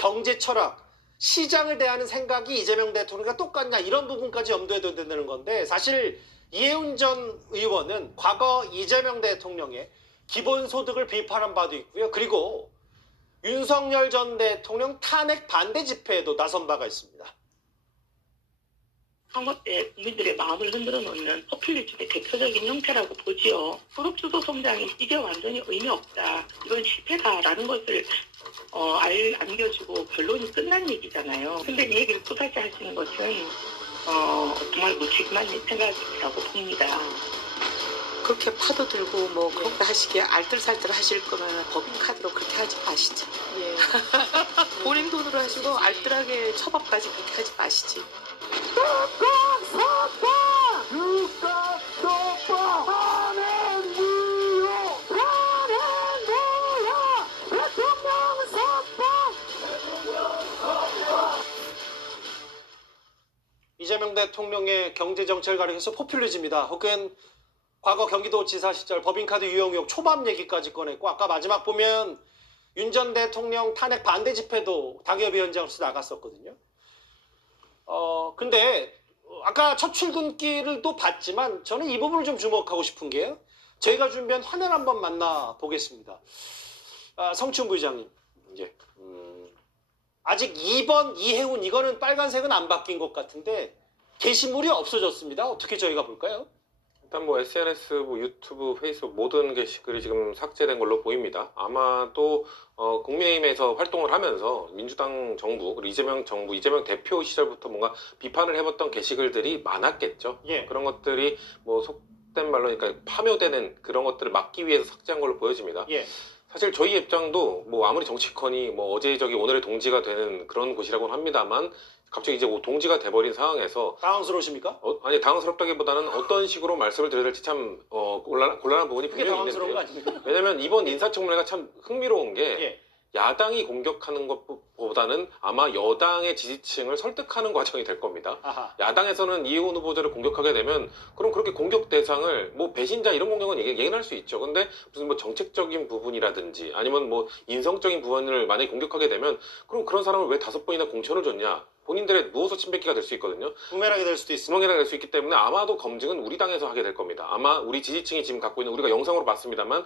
경제 철학, 시장을 대하는 생각이 이재명 대통령과 똑같냐 이런 부분까지 염두에 둬야 되는 건데 사실 이해운 전 의원은 과거 이재명 대통령의 기본소득을 비판한 바도 있고요. 그리고 윤석열 전 대통령 탄핵 반대 집회에도 나선 바가 있습니다. 선거 때 국민들의 마음을 흔들어 놓는 포퓰리즘의 대표적인 형태라고 보지요. 소득주도 성장이 이게 완전히 의미 없다. 이건 실패다라는 것을 안겨주고 결론이 끝난 얘기잖아요. 근데 이 얘기를 또다시 하시는 것은 정말 무책임한 생각이라고 봅니다. 그렇게 파도들고 뭐 그렇게 하시기에 알뜰살뜰 하실 거면 법인카드로 그렇게 하지 마시죠. 예. 본인 돈으로 하시고 알뜰하게 처밥까지 그렇게 하지 마시지. 이재명 대통령의 경제정책을 가리켜서 포퓰리즘이다. 혹은 과거 경기도지사 시절 법인카드 유용 의혹 초밥 얘기까지 꺼냈고 아까 마지막 보면 윤 전 대통령 탄핵 반대 집회도 당협위원장으로서 나갔었거든요. 근데 아까 첫 출근길을 또 봤지만 저는 이 부분을 좀 주목하고 싶은 게요. 저희가 준비한 화면 한번 만나보겠습니다. 성춘 부의장님. 예. 아직 2번 이해운 이거는 빨간색은 안 바뀐 것 같은데 게시물이 없어졌습니다. 어떻게 저희가 볼까요? 일단 뭐 SNS, 뭐 유튜브, 페이스북 모든 게시글이 지금 삭제된 걸로 보입니다. 아마도 국민의힘에서 활동을 하면서 민주당 정부, 그리고 이재명 정부, 이재명 대표 시절부터 뭔가 비판을 해봤던 게시글들이 많았겠죠. 예. 그런 것들이 뭐 속된 말로 그러니까 파묘되는 그런 것들을 막기 위해서 삭제한 걸로 보여집니다. 예. 사실 저희 입장도 뭐 아무리 정치권이 뭐 어제 저기 오늘의 동지가 되는 그런 곳이라고는 합니다만 갑자기 이제 뭐 동지가 돼버린 상황에서 당황스러우십니까? 아니 당황스럽다기보다는 어떤 식으로 말씀을 드려야 될지 참 곤란한 부분이 그게 분명히 당황스러운 거 있는데요. 아닙니까? 왜냐면 이번 인사청문회가 참 흥미로운 게 예. 야당이 공격하는 것보다는 아마 여당의 지지층을 설득하는 과정이 될 겁니다. 아하. 야당에서는 이해운 후보자를 공격하게 되면 그럼 그렇게 공격 대상을 뭐 배신자 이런 공격은 예견할 수 있죠. 근데 무슨 뭐 정책적인 부분이라든지 아니면 뭐 인성적인 부분을 만약에 공격하게 되면 그럼 그런 사람을 왜 5번이나 공천을 줬냐? 본인들의 누워서 침뱉기가 될 수 있거든요. 부메랑이 될 수도 있습니다. 구멍이라 될 수 있기 때문에 아마도 검증은 우리 당에서 하게 될 겁니다. 아마 우리 지지층이 지금 갖고 있는 우리가 영상으로 봤습니다만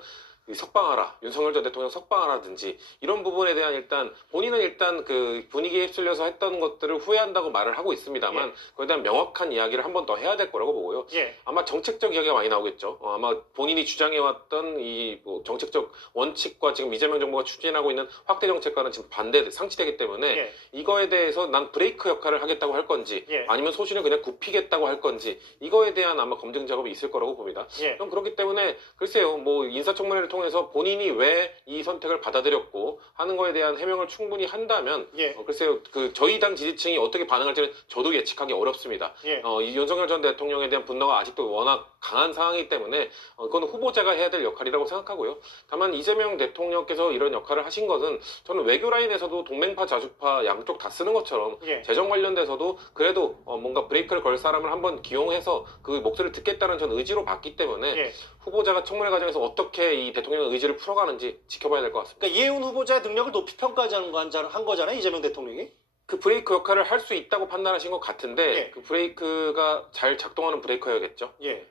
석방하라, 윤석열 전 대통령 석방하라든지 이런 부분에 대한 본인은 일단 그 분위기에 휩쓸려서 했던 것들을 후회한다고 말을 하고 있습니다만 그에 대한 명확한 이야기를 한 번 더 해야 될 거라고 보고요. 예. 아마 정책적 이야기가 많이 나오겠죠. 아마 본인이 주장해왔던 이 뭐 정책적 원칙과 지금 이재명 정부가 추진하고 있는 확대 정책과는 지금 상치되기 때문에 예. 이거에 대해서 난 브레이크 역할을 하겠다고 할 건지 예. 아니면 소신을 그냥 굽히겠다고 할 건지 이거에 대한 아마 검증 작업이 있을 거라고 봅니다. 예. 그럼 그렇기 때문에 글쎄요, 뭐 인사청문회를 통해서 본인이 왜 이 선택을 받아들였고 하는 거에 대한 해명을 충분히 한다면 예. 글쎄요, 그 저희 당 지지층이 어떻게 반응할지는 저도 예측하기 어렵습니다. 예. 이 윤석열 전 대통령에 대한 분노가 아직도 워낙 강한 상황이기 때문에 그건 후보자가 해야 될 역할이라고 생각하고요. 다만 이재명 대통령께서 이런 역할을 하신 것은 저는 외교 라인에서도 동맹파 자주파 양쪽 다 쓰는 것처럼 예. 재정 관련돼서도 그래도 뭔가 브레이크를 걸 사람을 한번 기용해서 그 목소리를 듣겠다는 전 의지로 봤기 때문에 예. 후보자가 청문회 과정에서 어떻게 이 대통령의 의지를 풀어가는지 지켜봐야 될 것 같습니다. 그러니까 이해운 후보자의 능력을 높이 평가하자는 한 거잖아요, 이재명 대통령이. 그 브레이크 역할을 할 수 있다고 판단하신 것 같은데 예. 그 브레이크가 잘 작동하는 브레이커여야겠죠. 예.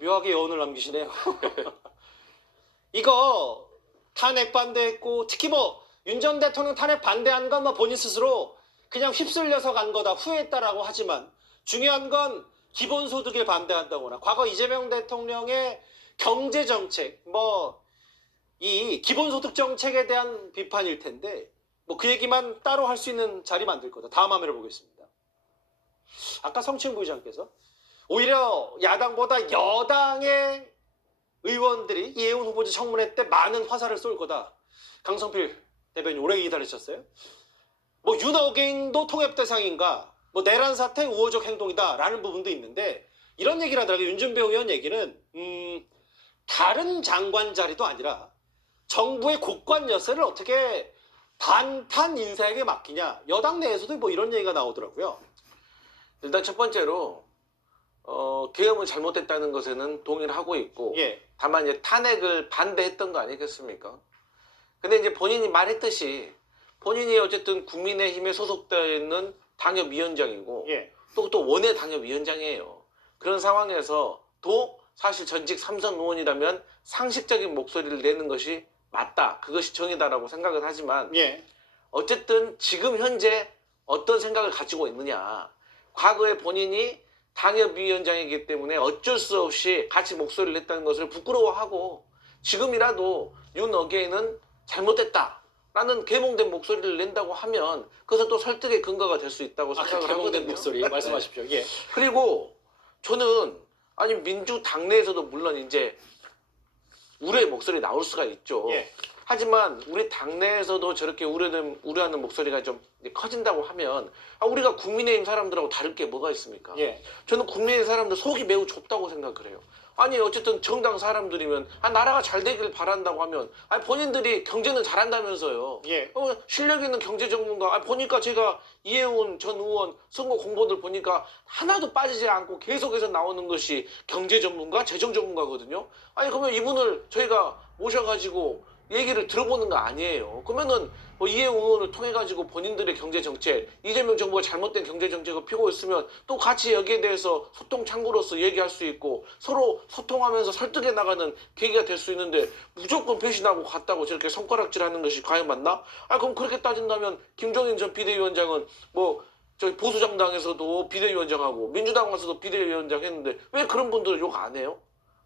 묘하게 여운을 남기시네요. 이거 탄핵 반대했고 특히 뭐 윤 전 대통령 탄핵 반대한 건 뭐 본인 스스로 그냥 휩쓸려서 간 거다 후회했다라고 하지만 중요한 건 기본소득에 반대한다거나 과거 이재명 대통령의 경제정책 뭐 이 기본소득 정책에 대한 비판일 텐데 뭐 그 얘기만 따로 할 수 있는 자리 만들 거다. 다음 화면을 보겠습니다. 아까 성춘 부의장께서 오히려 야당보다 여당의 의원들이 이해운 후보자 청문회 때 많은 화살을 쏠 거다. 강성필 대변인 오래 기다리셨어요? 뭐 윤어게인도 통합 대상인가? 뭐 내란 사태 우호적 행동이다라는 부분도 있는데 이런 얘기를 하더라고요. 윤준배 의원 얘기는 다른 장관 자리도 아니라 정부의 고관 여세를 어떻게 반탄 인사에게 맡기냐. 여당 내에서도 뭐 이런 얘기가 나오더라고요. 일단 첫 번째로 계엄은 잘못됐다는 것에는 동의를 하고 있고 예. 다만 이제 탄핵을 반대했던 거 아니겠습니까? 근데 이제 본인이 말했듯이 본인이 어쨌든 국민의힘에 소속되어 있는 당협위원장이고 예. 또 원외 당협위원장이에요. 그런 상황에서 또 사실 전직 삼선 의원이라면 상식적인 목소리를 내는 것이 맞다. 그것이 정의다라고 생각은 하지만 예. 어쨌든 지금 현재 어떤 생각을 가지고 있느냐. 과거에 본인이 당협위원장이기 때문에 어쩔 수 없이 같이 목소리를 냈다는 것을 부끄러워하고 지금이라도 윤 어게인은 잘못됐다라는 계몽된 목소리를 낸다고 하면 그것은 또 설득의 근거가 될 수 있다고 아, 생각을 개몽된 하거든요. 목소리 말씀하십시오. 예. 그리고 저는 아니 민주당내에서도 물론 이제 우려의 목소리 나올 수가 있죠. 예. 하지만 우리 당내에서도 저렇게 우려하는 목소리가 좀 커진다고 하면 우리가 국민의힘 사람들하고 다를 게 뭐가 있습니까? 예. 저는 국민의힘 사람들 속이 매우 좁다고 생각을 해요. 아니 어쨌든 정당 사람들이면 나라가 잘 되길 바란다고 하면 본인들이 경제는 잘한다면서요. 예. 실력 있는 경제 전문가 보니까 제가 이해운 전 의원 선거 공보들 보니까 하나도 빠지지 않고 계속해서 나오는 것이 경제 전문가, 재정 전문가거든요. 아니 그러면 이분을 저희가 모셔가지고 얘기를 들어보는 거 아니에요. 그러면은 뭐 이해운 의원을 통해 가지고 본인들의 경제 정책, 이재명 정부가 잘못된 경제 정책을 피고 있으면 또 같이 여기에 대해서 소통 창구로서 얘기할 수 있고 서로 소통하면서 설득해 나가는 계기가 될 수 있는데 무조건 배신하고 갔다고 저렇게 손가락질하는 것이 과연 맞나? 그럼 그렇게 따진다면 김종인 전 비대위원장은 뭐 저희 보수정당에서도 비대위원장하고 민주당에서도 비대위원장 했는데 왜 그런 분들을 욕 안 해요?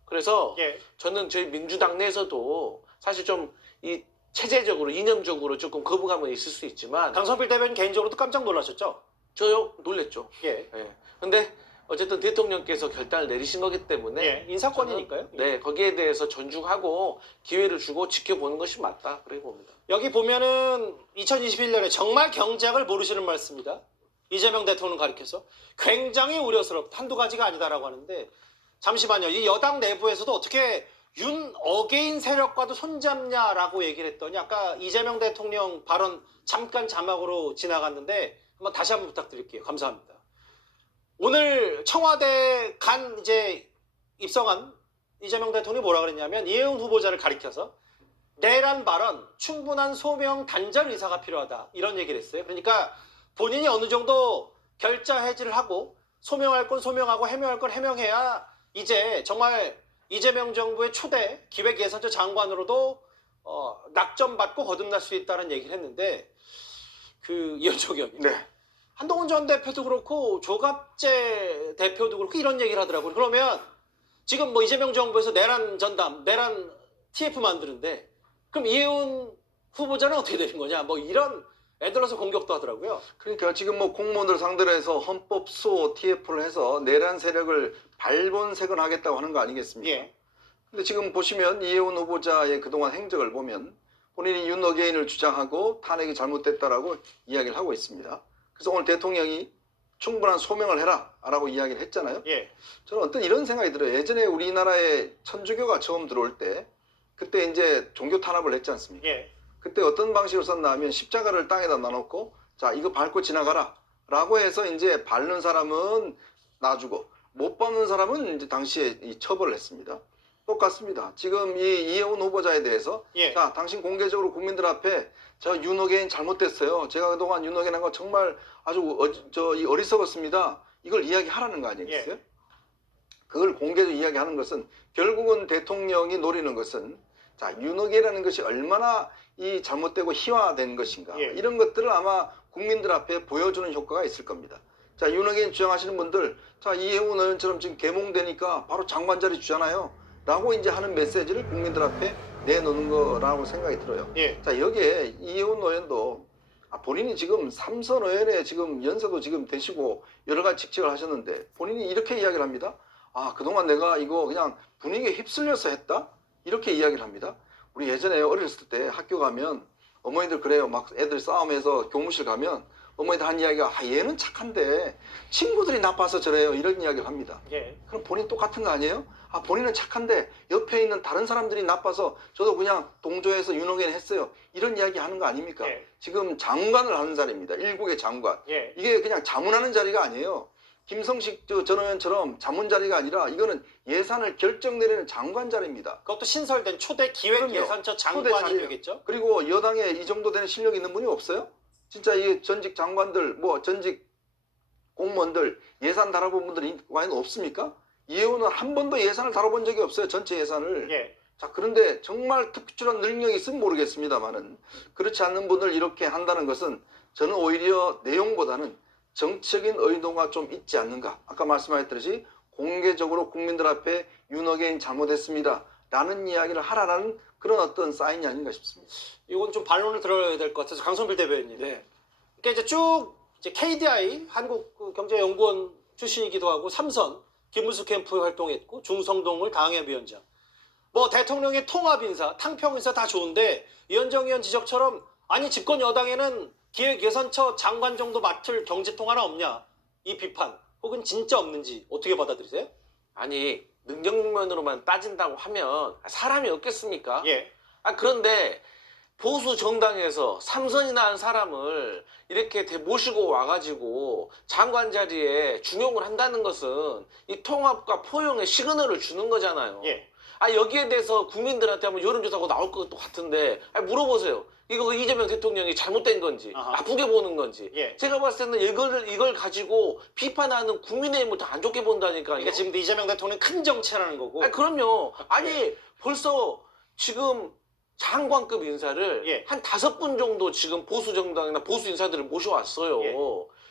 그래서 예. 저는 저희 민주당 내에서도 사실 좀 이 체제적으로 이념적으로 조금 거부감은 있을 수 있지만 강성필 대변인 개인적으로도 깜짝 놀라셨죠? 저요 놀랬죠. 예. 예. 근데 어쨌든 대통령께서 결단을 내리신 거기 때문에 예. 인사권이니까요. 네 거기에 대해서 존중하고 기회를 주고 지켜보는 것이 맞다 그렇게 봅니다. 여기 보면은 2021년에 정말 경제학을 모르시는 말씀입니다. 이재명 대통령 가리켜서 굉장히 우려스럽다. 한두 가지가 아니다라고 하는데 잠시만요. 이 여당 내부에서도 어떻게 윤 어게인 세력과도 손잡냐라고 얘기를 했더니 아까 이재명 대통령 발언 잠깐 자막으로 지나갔는데 한번 다시 한번 부탁드릴게요. 감사합니다. 오늘 청와대 간 이제 입성한 이재명 대통령이 뭐라 그랬냐면 이혜훈 후보자를 가리켜서 내란 발언, 충분한 소명 단절 의사가 필요하다. 이런 얘기를 했어요. 그러니까 본인이 어느 정도 결자 해지를 하고 소명할 건 소명하고 해명할 건 해명해야 이제 정말 이재명 정부의 초대 기획예산처 장관으로도 낙점받고 거듭날 수 있다는 얘기를 했는데 그 이현종 의원님. 네. 한동훈 전 대표도 그렇고 조갑재 대표도 그렇고 이런 얘기를 하더라고요. 그러면 지금 뭐 이재명 정부에서 내란 전담, 내란 TF 만드는데 그럼 이혜훈 후보자는 어떻게 되는 거냐? 뭐 이런 애들러서 공격도 하더라고요. 그러니까 지금 뭐 공무원들 상대로 해서 헌법 수호 TF를 해서 내란 세력을 발본색원하겠다고 하는 거 아니겠습니까? 예. 근데 지금 보시면 이혜훈 후보자의 그동안 행적을 보면 본인이 윤 어게인을 주장하고 탄핵이 잘못됐다라고 이야기를 하고 있습니다. 그래서 오늘 대통령이 충분한 소명을 해라 라고 이야기를 했잖아요. 예. 저는 어떤 이런 생각이 들어요. 예전에 우리나라에 천주교가 처음 들어올 때 그때 이제 종교 탄압을 했지 않습니까? 예. 그때 어떤 방식으로 썼나 하면 십자가를 땅에다 놔놓고 자 이거 밟고 지나가라 라고 해서 이제 밟는 사람은 놔주고 못 밟는 사람은 이제 당시에 이 처벌을 했습니다. 똑같습니다. 지금 이 이혜훈 후보자에 대해서 예. 자 당신 공개적으로 국민들 앞에 저 윤 어게인 잘못됐어요. 제가 그동안 윤 어게인 한 거 정말 아주 어리석었습니다. 이걸 이야기하라는 거 아니겠어요? 예. 그걸 공개적으로 이야기하는 것은 결국은 대통령이 노리는 것은 자 윤어게라는 것이 얼마나 이 잘못되고 희화된 것인가 예. 이런 것들을 아마 국민들 앞에 보여주는 효과가 있을 겁니다. 자 윤어게 주장하시는 분들 자 이혜훈 의원처럼 지금 개몽되니까 바로 장관 자리 주잖아요 라고 이제 하는 메시지를 국민들 앞에 내놓는 거라고 생각이 들어요. 예. 자 여기에 이혜훈 의원도 본인이 지금 삼선 의원에 지금 연세도 지금 되시고 여러 가지 직책을 하셨는데 본인이 이렇게 이야기를 합니다. 그동안 내가 이거 그냥 분위기에 휩쓸려서 했다? 이렇게 이야기를 합니다. 우리 예전에 어렸을 때 학교 가면 어머니들 그래요. 막 애들 싸움해서 교무실 가면 어머니들 한 이야기가 얘는 착한데 친구들이 나빠서 저래요. 이런 이야기를 합니다. 예. 그럼 본인 똑같은 거 아니에요? 본인은 착한데 옆에 있는 다른 사람들이 나빠서 저도 그냥 동조해서 윤어게인 했어요. 이런 이야기 하는 거 아닙니까? 예. 지금 장관을 하는 자리입니다. 일국의 장관. 예. 이게 그냥 자문하는 자리가 아니에요. 김성식 전 의원처럼 자문 자리가 아니라 이거는 예산을 결정 내리는 장관 자리입니다. 그것도 신설된 초대 기획예산처 초대 장관이 자리예요. 되겠죠? 그리고 여당에 이 정도 되는 실력이 있는 분이 없어요? 진짜 이 전직 장관들, 뭐 전직 공무원들 예산 다뤄본 분들이 과연 없습니까? 이해훈은 한 번도 예산을 다뤄본 적이 없어요. 전체 예산을. 예. 자, 그런데 정말 특출한 능력이 있으면 모르겠습니다만은 그렇지 않는 분을 이렇게 한다는 것은 저는 오히려 내용보다는 정치적인 의도가 좀 있지 않는가. 아까 말씀하셨듯이 공개적으로 국민들 앞에 윤어게인 잘못했습니다 라는 이야기를 하라는 그런 어떤 사인이 아닌가 싶습니다. 이건 좀 반론을 들어야 될 것 같아서 강성필 대변인. 네. 그러니까 이제 쭉 이제 KDI 한국경제연구원 출신이기도 하고 삼선 김문수 캠프 활동했고 중성동을 당협위원장. 뭐 대통령의 통합인사, 탕평인사 다 좋은데 이현정 의원 지적처럼 아니 집권 여당에는 기획예산처 장관 정도 맡을 경제통 하나 없냐 이 비판 혹은 진짜 없는지 어떻게 받아들이세요? 아니 능력면으로만 따진다고 하면 사람이 없겠습니까? 예. 그런데 보수 정당에서 삼선이나 한 사람을 이렇게 모시고 와가지고 장관 자리에 중용을 한다는 것은 이 통합과 포용의 시그널을 주는 거잖아요. 예. 여기에 대해서 국민들한테 한번 여론조사하고 나올 것 같은데 물어보세요. 이거 이재명 대통령이 잘못된 건지 아하. 나쁘게 보는 건지. 예. 제가 봤을 때는 이걸 가지고 비판하는 국민의힘을 더 안 좋게 본다니까요. 그러니까 지금 이재명 대통령 큰 정치라는 거고. 그럼요. 벌써 지금 장관급 인사를 예. 한 5분 정도 지금 보수 정당이나 보수 인사들을 모셔왔어요. 예.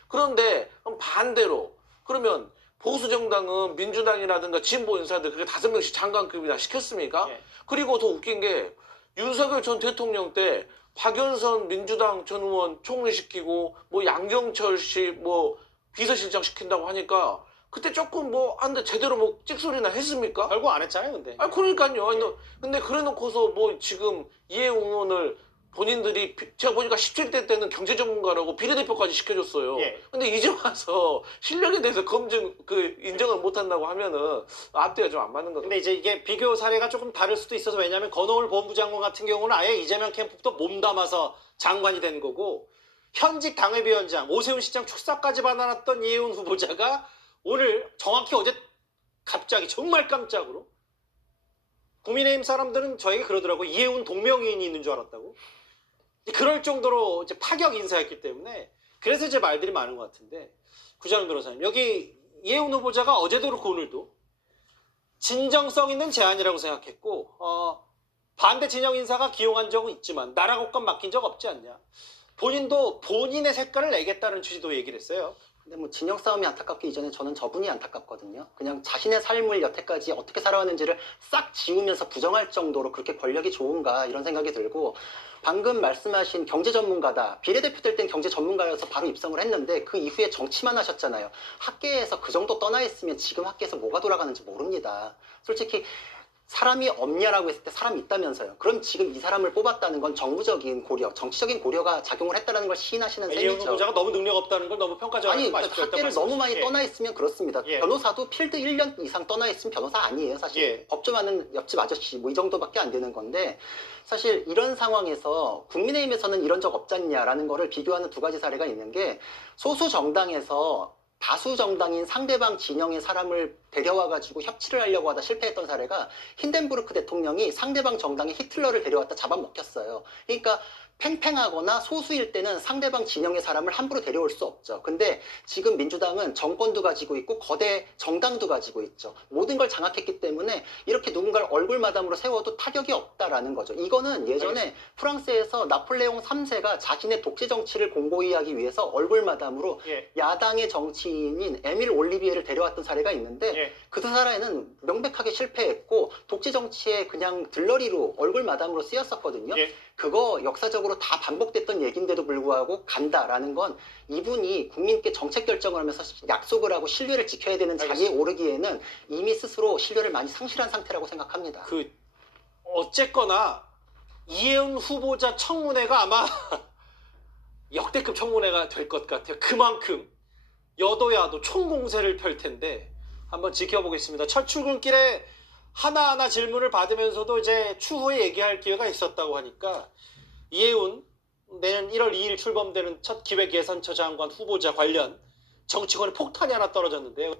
그런데 그럼 반대로 그러면 보수 정당은 민주당이라든가 진보 인사들 그렇게 5명씩 장관급이나 시켰습니까? 예. 그리고 더 웃긴 게 윤석열 전 대통령 때 박연선 민주당 전 의원 총리시키고 뭐 양경철 씨 뭐 비서실장 시킨다고 하니까 그때 조금 근데 제대로 찍소리나 했습니까? 결국 안 했잖아요, 근데. 그러니까요. 근데 그래 놓고서 지금 이해웅 의원을 본인들이 제가 보니까 17대 때는 경제 전문가라고 비례대표까지 시켜줬어요. 예. 근데 이제 와서 실력에 대해서 인정을 못 한다고 하면은 앞뒤가 좀 안 맞는 거죠. 근데 이제 이게 비교 사례가 조금 다를 수도 있어서 왜냐하면 건호울 본부장관 같은 경우는 아예 이재명 캠프부터 몸담아서 장관이 된 거고 현직 당협위원장 오세훈 시장 축사까지 받아놨던 이해훈 후보자가 오늘 정확히 어제 갑자기 정말 깜짝으로 국민의힘 사람들은 저에게 그러더라고 이해훈 동명이인이 있는 줄 알았다고. 그럴 정도로 이제 파격 인사였기 때문에 그래서 이제 말들이 많은 것 같은데 구자룡 변호사님 여기 이해훈 후보자가 어제도 그렇고 오늘도 진정성 있는 제안이라고 생각했고 반대 진영 인사가 기용한 적은 있지만 나라 곳간 맡긴 적 없지 않냐. 본인도 본인의 색깔을 내겠다는 취지도 얘기를 했어요. 근데 뭐 진영 싸움이 안타깝기 이전에 저는 저분이 안타깝거든요. 그냥 자신의 삶을 여태까지 어떻게 살아왔는지를 싹 지우면서 부정할 정도로 그렇게 권력이 좋은가 이런 생각이 들고 방금 말씀하신 경제 전문가다. 비례대표 될 땐 경제 전문가여서 바로 입성을 했는데 그 이후에 정치만 하셨잖아요. 학계에서 그 정도 떠나 있으면 지금 학계에서 뭐가 돌아가는지 모릅니다. 솔직히 사람이 없냐라고 했을 때 사람이 있다면서요. 그럼 지금 이 사람을 뽑았다는 건 정부적인 고려, 정치적인 고려가 작용을 했다는 걸 시인하시는 이해훈 셈이죠. 후보자가 너무 능력 없다는 걸 너무 평가적으로 아니 마십시오. 학계를 너무 많이 예. 떠나 있으면 그렇습니다. 예. 변호사도 필드 1년 이상 떠나 있으면 변호사 아니에요. 사실 예. 법조하는 옆집 아저씨 뭐 이 정도밖에 안 되는 건데 사실 이런 상황에서 국민의힘에서는 이런 적 없잖냐라는 거를 비교하는 두 가지 사례가 있는 게 소수 정당에서 다수 정당인 상대방 진영의 사람을 데려와가지고 협치를 하려고 하다 실패했던 사례가 힌덴부르크 대통령이 상대방 정당의 히틀러를 데려왔다 잡아먹혔어요. 그러니까 팽팽하거나 소수일 때는 상대방 진영의 사람을 함부로 데려올 수 없죠. 근데 지금 민주당은 정권도 가지고 있고 거대 정당도 가지고 있죠. 모든 걸 장악했기 때문에 이렇게 누군가를 얼굴마담으로 세워도 타격이 없다라는 거죠. 이거는 예전에 프랑스에서 나폴레옹 3세가 자신의 독재 정치를 공고히 하기 위해서 얼굴마담으로 예. 야당의 정치인인 에밀 올리비에를 데려왔던 사례가 있는데 예. 그 두 사례는 명백하게 실패했고 독재 정치의 그냥 들러리로 얼굴마담으로 쓰였었거든요. 예. 그거 역사적으로 다 반복됐던 얘기인데도 불구하고 간다라는 건 이분이 국민께 정책 결정을 하면서 약속을 하고 신뢰를 지켜야 되는 자리에 오르기에는 이미 스스로 신뢰를 많이 상실한 상태라고 생각합니다. 어쨌거나 이해훈 후보자 청문회가 아마 역대급 청문회가 될 것 같아요. 그만큼 여도야도 총공세를 펼 텐데 한번 지켜보겠습니다. 첫 출근길에 하나하나 질문을 받으면서도 이제 추후에 얘기할 기회가 있었다고 하니까 이해훈 내년 1월 2일 출범되는 첫 기획예산처 장관 후보자 관련 정치권에 폭탄이 하나 떨어졌는데요.